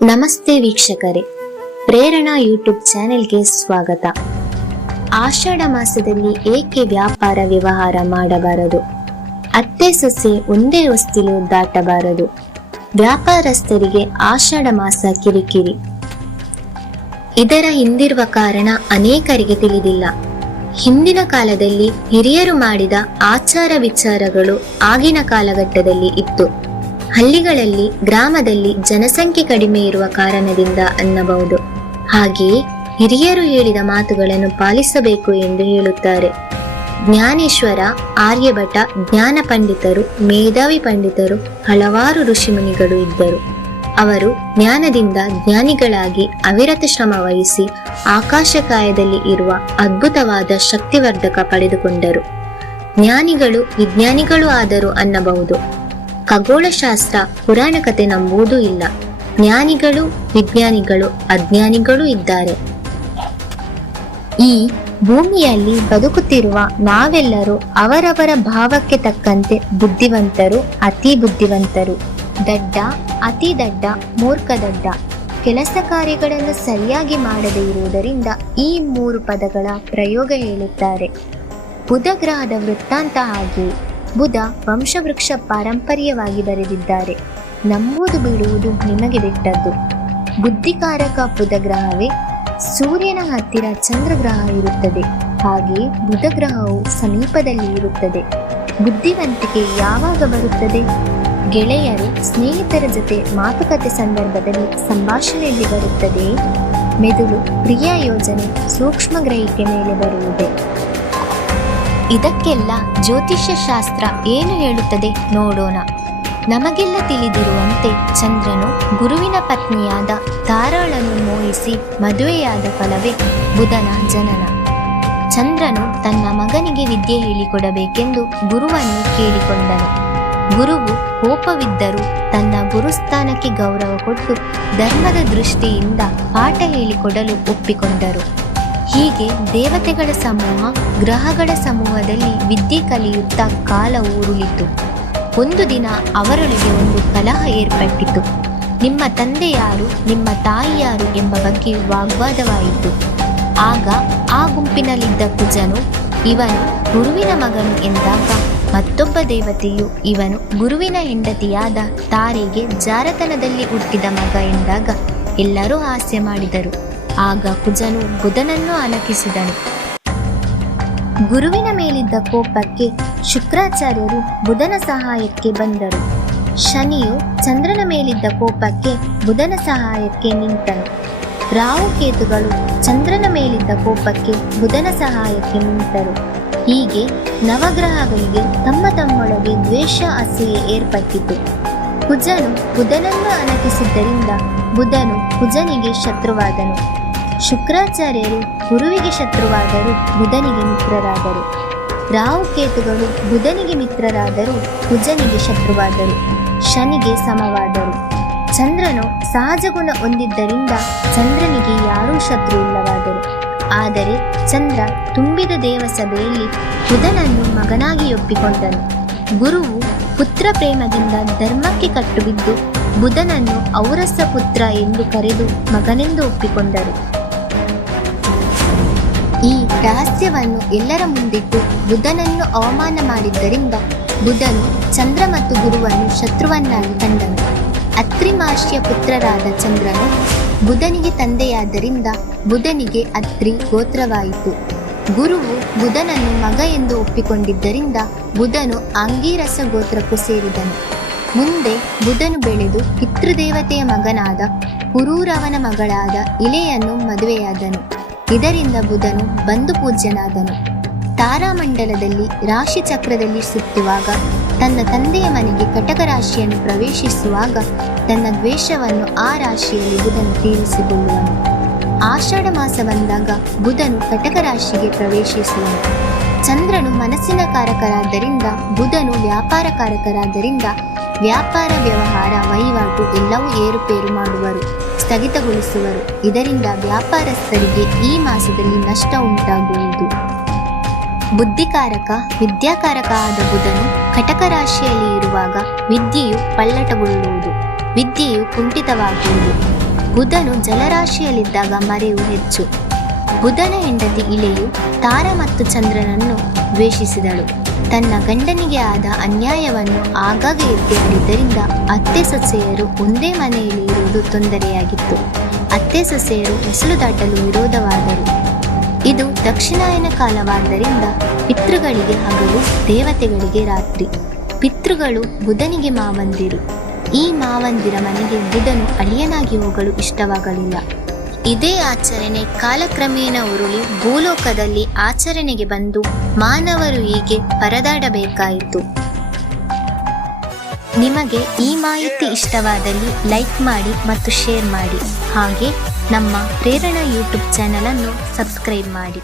ನಮಸ್ತೆ ವೀಕ್ಷಕರೇ, ಪ್ರೇರಣಾ ಯೂಟ್ಯೂಬ್ ಚಾನೆಲ್ಗೆ ಸ್ವಾಗತ. ಆಷಾಢ ಮಾಸದಲ್ಲಿ ಏಕೆ ವ್ಯಾಪಾರ ವ್ಯವಹಾರ ಮಾಡಬಾರದು? ಅತ್ತೆ ಸೊಸೆ ಒಂದೇ ಹೊಸ್ತಿಲು ದಾಟಬಾರದು. ವ್ಯಾಪಾರಸ್ಥರಿಗೆ ಆಷಾಢ ಮಾಸ ಕಿರಿಕಿರಿ. ಇದರ ಹಿಂದಿರುವ ಕಾರಣ ಅನೇಕರಿಗೆ ತಿಳಿದಿಲ್ಲ. ಹಿಂದಿನ ಕಾಲದಲ್ಲಿ ಹಿರಿಯರು ಮಾಡಿದ ಆಚಾರ ವಿಚಾರಗಳು ಆಗಿನ ಕಾಲಘಟ್ಟದಲ್ಲಿ ಇತ್ತು. ಹಳ್ಳಿಗಳಲ್ಲಿ, ಗ್ರಾಮದಲ್ಲಿ ಜನಸಂಖ್ಯೆ ಕಡಿಮೆ ಇರುವ ಕಾರಣದಿಂದ ಅನ್ನಬಹುದು. ಹಾಗೆಯೇ ಹಿರಿಯರು ಹೇಳಿದ ಮಾತುಗಳನ್ನು ಪಾಲಿಸಬೇಕು ಎಂದು ಹೇಳುತ್ತಾರೆ. ಜ್ಞಾನೇಶ್ವರ, ಆರ್ಯಭಟ, ಜ್ಞಾನ ಪಂಡಿತರು, ಮೇಧಾವಿ ಪಂಡಿತರು, ಹಲವಾರು ಋಷಿಮುನಿಗಳು ಇದ್ದರು. ಅವರು ಜ್ಞಾನದಿಂದ ಜ್ಞಾನಿಗಳಾಗಿ ಅವಿರತ ಶ್ರಮ ವಹಿಸಿ ಆಕಾಶಕಾಯದಲ್ಲಿ ಇರುವ ಅದ್ಭುತವಾದ ಶಕ್ತಿವರ್ಧಕ ಪಡೆದುಕೊಂಡರು. ಜ್ಞಾನಿಗಳು ವಿಜ್ಞಾನಿಗಳು ಆದರು ಅನ್ನಬಹುದು. ಖಗೋಳಶಾಸ್ತ್ರ, ಪುರಾಣ ಕಥೆ ನಂಬುವುದೂ ಇಲ್ಲ. ಜ್ಞಾನಿಗಳು, ವಿಜ್ಞಾನಿಗಳು, ಅಜ್ಞಾನಿಗಳು ಇದ್ದಾರೆ. ಈ ಭೂಮಿಯಲ್ಲಿ ಬದುಕುತ್ತಿರುವ ನಾವೆಲ್ಲರೂ ಅವರವರ ಭಾವಕ್ಕೆ ತಕ್ಕಂತೆ ಬುದ್ಧಿವಂತರು, ಅತಿ ಬುದ್ಧಿವಂತರು, ದಡ್ಡ, ಅತಿ ದಡ್ಡ, ಮೂರ್ಖ ದಡ್ಡ. ಕೆಲಸ ಕಾರ್ಯಗಳನ್ನು ಸರಿಯಾಗಿ ಮಾಡದೇ ಇರುವುದರಿಂದ ಈ 3 ಪದಗಳ ಪ್ರಯೋಗ ಹೇಳುತ್ತಾರೆ. ಬುಧ ಗ್ರಹದ ವೃತ್ತಾಂತ ಹಾಗೆಯೇ. ಬುಧ ವಂಶವೃಕ್ಷ ಪಾರಂಪರ್ಯವಾಗಿ ಬರೆದಿದ್ದಾರೆ. ನಂಬುವುದು ಬಿಡುವುದು ನಿಮಗೆ ಬಿಟ್ಟದ್ದು. ಬುದ್ಧಿಕಾರಕ ಬುಧ ಗ್ರಹವೇ. ಸೂರ್ಯನ ಹತ್ತಿರ ಚಂದ್ರ ಗ್ರಹ ಇರುತ್ತದೆ. ಹಾಗೆಯೇ ಬುಧ ಗ್ರಹವು ಸಮೀಪದಲ್ಲಿ ಇರುತ್ತದೆ. ಬುದ್ಧಿವಂತಿಕೆ ಯಾವಾಗ ಬರುತ್ತದೆ? ಗೆಳೆಯರು, ಸ್ನೇಹಿತರ ಜೊತೆ ಮಾತುಕತೆ ಸಂದರ್ಭದಲ್ಲಿ ಸಂಭಾಷಣೆಯಲ್ಲಿ ಬರುತ್ತದೆ. ಮೆದುಳು, ಕ್ರಿಯಾ ಯೋಜನೆ, ಸೂಕ್ಷ್ಮ ಗ್ರಹಿಕೆ ಮೇಲೆ ಬರುವುದೇ. ಇದಕ್ಕೆಲ್ಲ ಜ್ಯೋತಿಷ್ಯ ಶಾಸ್ತ್ರ ಏನು ಹೇಳುತ್ತದೆ ನೋಡೋಣ. ನಮಗೆಲ್ಲ ತಿಳಿದಿರುವಂತೆ ಚಂದ್ರನು ಗುರುವಿನ ಪತ್ನಿಯಾದ ತಾರಾಳನ್ನು ಮೋಹಿಸಿ ಮದುವೆಯಾದ ಫಲವೇ ಬುಧನ ಜನನ. ಚಂದ್ರನು ತನ್ನ ಮಗನಿಗೆ ವಿದ್ಯೆ ಹೇಳಿಕೊಡಬೇಕೆಂದು ಗುರುವನ್ನು ಕೇಳಿಕೊಂಡನು. ಗುರುವು ಕೋಪವಿದ್ದರೂ ತನ್ನ ಗುರುಸ್ಥಾನಕ್ಕೆ ಗೌರವ ಕೊಟ್ಟು ಧರ್ಮದ ದೃಷ್ಟಿಯಿಂದ ಪಾಠ ಹೇಳಿಕೊಡಲು ಒಪ್ಪಿಕೊಂಡರು. ಹೀಗೆ ದೇವತೆಗಳ ಸಮೂಹ, ಗ್ರಹಗಳ ಸಮೂಹದಲ್ಲಿ ವಿದ್ಯೆ ಕಲಿಯುತ್ತಾ ಕಾಲ ಉರುಳಿತು. ಒಂದು ದಿನ ಅವರೊಳಗೆ ಒಂದು ಕಲಹ ಏರ್ಪಟ್ಟಿತು. ನಿಮ್ಮ ತಂದೆ ಯಾರು, ನಿಮ್ಮ ತಾಯಿ ಯಾರು ಎಂಬ ಬಗ್ಗೆ ವಾಗ್ವಾದವಾಯಿತು. ಆಗ ಆ ಗುಂಪಿನಲ್ಲಿದ್ದ ಕುಜನು ಇವನು ಗುರುವಿನ ಮಗನು ಎಂದಾಗ, ಮತ್ತೊಬ್ಬ ದೇವತೆಯು ಇವನು ಗುರುವಿನ ಹೆಂಡತಿಯಾದ ತಾರೆಗೆ ಜಾರತನದಲ್ಲಿ ಹುಟ್ಟಿದ ಮಗ ಎಂದಾಗ ಎಲ್ಲರೂ ಹಾಸ್ಯ ಮಾಡಿದರು. ಆಗ ಕುಜನು ಬುಧನನ್ನು ಅಣಕಿಸಿದನು. ಗುರುವಿನ ಮೇಲಿದ್ದ ಕೋಪಕ್ಕೆ ಶುಕ್ರಾಚಾರ್ಯರು ಬುಧನ ಸಹಾಯಕ್ಕೆ ಬಂದರು. ಶನಿಯು ಚಂದ್ರನ ಮೇಲಿದ್ದ ಕೋಪಕ್ಕೆ ಬುಧನ ಸಹಾಯಕ್ಕೆ ನಿಂತನು. ರಾಹುಕೇತುಗಳು ಚಂದ್ರನ ಮೇಲಿದ್ದ ಕೋಪಕ್ಕೆ ಬುಧನ ಸಹಾಯಕ್ಕೆ ನಿಂತರು. ಹೀಗೆ ನವಗ್ರಹಗಳಿಗೆ ತಮ್ಮ ತಮ್ಮೊಳಗೆ ದ್ವೇಷ, ಅಸೂಯೆ ಏರ್ಪಟ್ಟಿತು. ಕುಜನು ಬುಧನನ್ನು ಅಣಕಿಸಿದ್ದರಿಂದ ಬುಧನು ಕುಜನಿಗೆ ಶತ್ರುವಾದನು. ಶುಕ್ರಾಚಾರ್ಯರು ಗುರುವಿಗೆ ಶತ್ರುವಾದರೂ ಬುಧನಿಗೆ ಮಿತ್ರರಾದರು. ರಾಹುಕೇತುಗಳು ಬುಧನಿಗೆ ಮಿತ್ರರಾದರೂ ಕುಜನಿಗೆ ಶತ್ರುವಾದರು, ಶನಿಗೆ ಸಮವಾದರು. ಚಂದ್ರನು ಸಹಜ ಗುಣ ಹೊಂದಿದ್ದರಿಂದ ಚಂದ್ರನಿಗೆ ಯಾರೂ ಶತ್ರು ಇಲ್ಲವಾದರು. ಆದರೆ ಚಂದ್ರ ತುಂಬಿದ ದೇವಸಭೆಯಲ್ಲಿ ಬುಧನನ್ನು ಮಗನಾಗಿ ಒಪ್ಪಿಕೊಂಡನು. ಗುರುವು ಪುತ್ರ ಪ್ರೇಮದಿಂದ ಧರ್ಮಕ್ಕೆ ಕಟ್ಟುಬಿದ್ದು ಬುಧನನ್ನು ಔರಸ ಪುತ್ರ ಎಂದು ಕರೆದು ಮಗನೆಂದು ಒಪ್ಪಿಕೊಂಡರು. ಈ ರಹಸ್ಯವನ್ನು ಎಲ್ಲರ ಮುಂದಿಟ್ಟು ಬುಧನನ್ನು ಅವಮಾನ ಮಾಡಿದ್ದರಿಂದ ಬುಧನು ಚಂದ್ರ ಮತ್ತು ಗುರುವನ್ನು ಶತ್ರುವನ್ನಾಗಿ ಕಂಡನು. ಅತ್ರಿಮಾಶ್ಯ ಪುತ್ರರಾದ ಚಂದ್ರನು ಬುಧನಿಗೆ ತಂದೆಯಾದ್ದರಿಂದ ಬುಧನಿಗೆ ಅತ್ರಿ ಗೋತ್ರವಾಯಿತು. ಗುರುವು ಬುಧನನ್ನು ಮಗ ಎಂದು ಒಪ್ಪಿಕೊಂಡಿದ್ದರಿಂದ ಬುಧನು ಆಂಗೀರಸ ಗೋತ್ರಕ್ಕೂ ಸೇರಿದನು. ಮುಂದೆ ಬುಧನು ಬೆಳೆದು ಪಿತೃದೇವತೆಯ ಮಗನಾದ ಪುರೂರವನ ಮಗಳಾದ ಇಲೆಯನ್ನು ಮದುವೆಯಾದನು. ಇದರಿಂದ ಬುಧನು ಬಂಧು ಪೂಜ್ಯನಾದನು. ತಾರಾಮಂಡಲದಲ್ಲಿ ರಾಶಿ ಚಕ್ರದಲ್ಲಿ ಸುತ್ತುವಾಗ ತನ್ನ ತಂದೆಯ ಮನೆಗೆ ಕಟಕ ರಾಶಿಯನ್ನು ಪ್ರವೇಶಿಸುವಾಗ ತನ್ನ ದ್ವೇಷವನ್ನು ಆ ರಾಶಿಯಲ್ಲಿ ಬುಧನು ತೀರಿಸಿಕೊಳ್ಳುವನು. ಆಷಾಢ ಮಾಸ ಬಂದಾಗ ಬುಧನು ಕಟಕ ರಾಶಿಗೆ ಪ್ರವೇಶಿಸುವನು. ಚಂದ್ರನು ಮನಸ್ಸಿನ ಕಾರಕರಾದ್ದರಿಂದ ಬುಧನು ವ್ಯಾಪಾರ ಕಾರಕರಾದ್ದರಿಂದ ವ್ಯಾಪಾರ, ವ್ಯವಹಾರ, ವಹಿವಾಟು ಎಲ್ಲವೂ ಏರುಪೇರು ಮಾಡುವರು, ಸ್ಥಗಿತಗೊಳಿಸುವರು. ಇದರಿಂದ ವ್ಯಾಪಾರಸ್ಥರಿಗೆ ಈ ಮಾಸದಲ್ಲಿ ನಷ್ಟ ಉಂಟಾಗುವುದು. ಬುದ್ಧಿಕಾರಕ, ವಿದ್ಯಾಕಾರಕ ಆದ ಬುಧನು ಕಟಕ ರಾಶಿಯಲ್ಲಿ ಇರುವಾಗ ವಿದ್ಯೆಯು ಪಲ್ಲಟಗೊಳ್ಳುವುದು, ವಿದ್ಯೆಯು ಕುಂಠಿತವಾಗುವುದು. ಬುಧನು ಜಲರಾಶಿಯಲ್ಲಿದ್ದಾಗ ಮರೆಯು ಹೆಚ್ಚು. ಬುಧನ ಹೆಂಡತಿ ಇಳೆಯು ತಾರ ಮತ್ತು ಚಂದ್ರನನ್ನು ದ್ವೇಷಿಸಿದಳು. ತನ್ನ ಗಂಡನಿಗೆ ಆದ ಅನ್ಯಾಯವನ್ನು ಆಗಾಗ ಎತ್ತಿಯಾಡಿದ್ದರಿಂದ ಅತ್ತೆ ಸೊಸೆಯರು ಒಂದೇ ಮನೆಯಲ್ಲಿ ಇರುವುದು ತೊಂದರೆಯಾಗಿತ್ತು. ಅತ್ತೆ ಸೊಸೆಯರು ಹೊಸಲು ದಾಟಲು ವಿರೋಧವಾದರು. ಇದು ದಕ್ಷಿಣಾಯನ ಕಾಲವಾದ್ದರಿಂದ ಪಿತೃಗಳಿಗೆ ಹಗಲು, ದೇವತೆಗಳಿಗೆ ರಾತ್ರಿ. ಪಿತೃಗಳು ಬುಧನಿಗೆ ಮಾವಂದಿರು. ಈ ಮಾವಂದಿರ ಮನೆಗೆ ಬುಧನು ಅಳಿಯನಾಗಿ ಹೋಗಲು ಇಷ್ಟವಾಗಲಿಲ್ಲ. ಇದೇ ಆಚರಣೆ ಕಾಲಕ್ರಮೇಣ ಉರುಳಿ ಭೂಲೋಕದಲ್ಲಿ ಆಚರಣೆಗೆ ಬಂದು ಮಾನವರು ಹೀಗೆ ಪರದಾಡಬೇಕಾಯಿತು. ನಿಮಗೆ ಈ ಮಾಹಿತಿ ಇಷ್ಟವಾದಲ್ಲಿ ಲೈಕ್ ಮಾಡಿ ಮತ್ತು ಶೇರ್ ಮಾಡಿ. ಹಾಗೆ ನಮ್ಮ ಪ್ರೇರಣಾ ಯೂಟ್ಯೂಬ್ ಚಾನಲನ್ನು ಸಬ್ಸ್ಕ್ರೈಬ್ ಮಾಡಿ.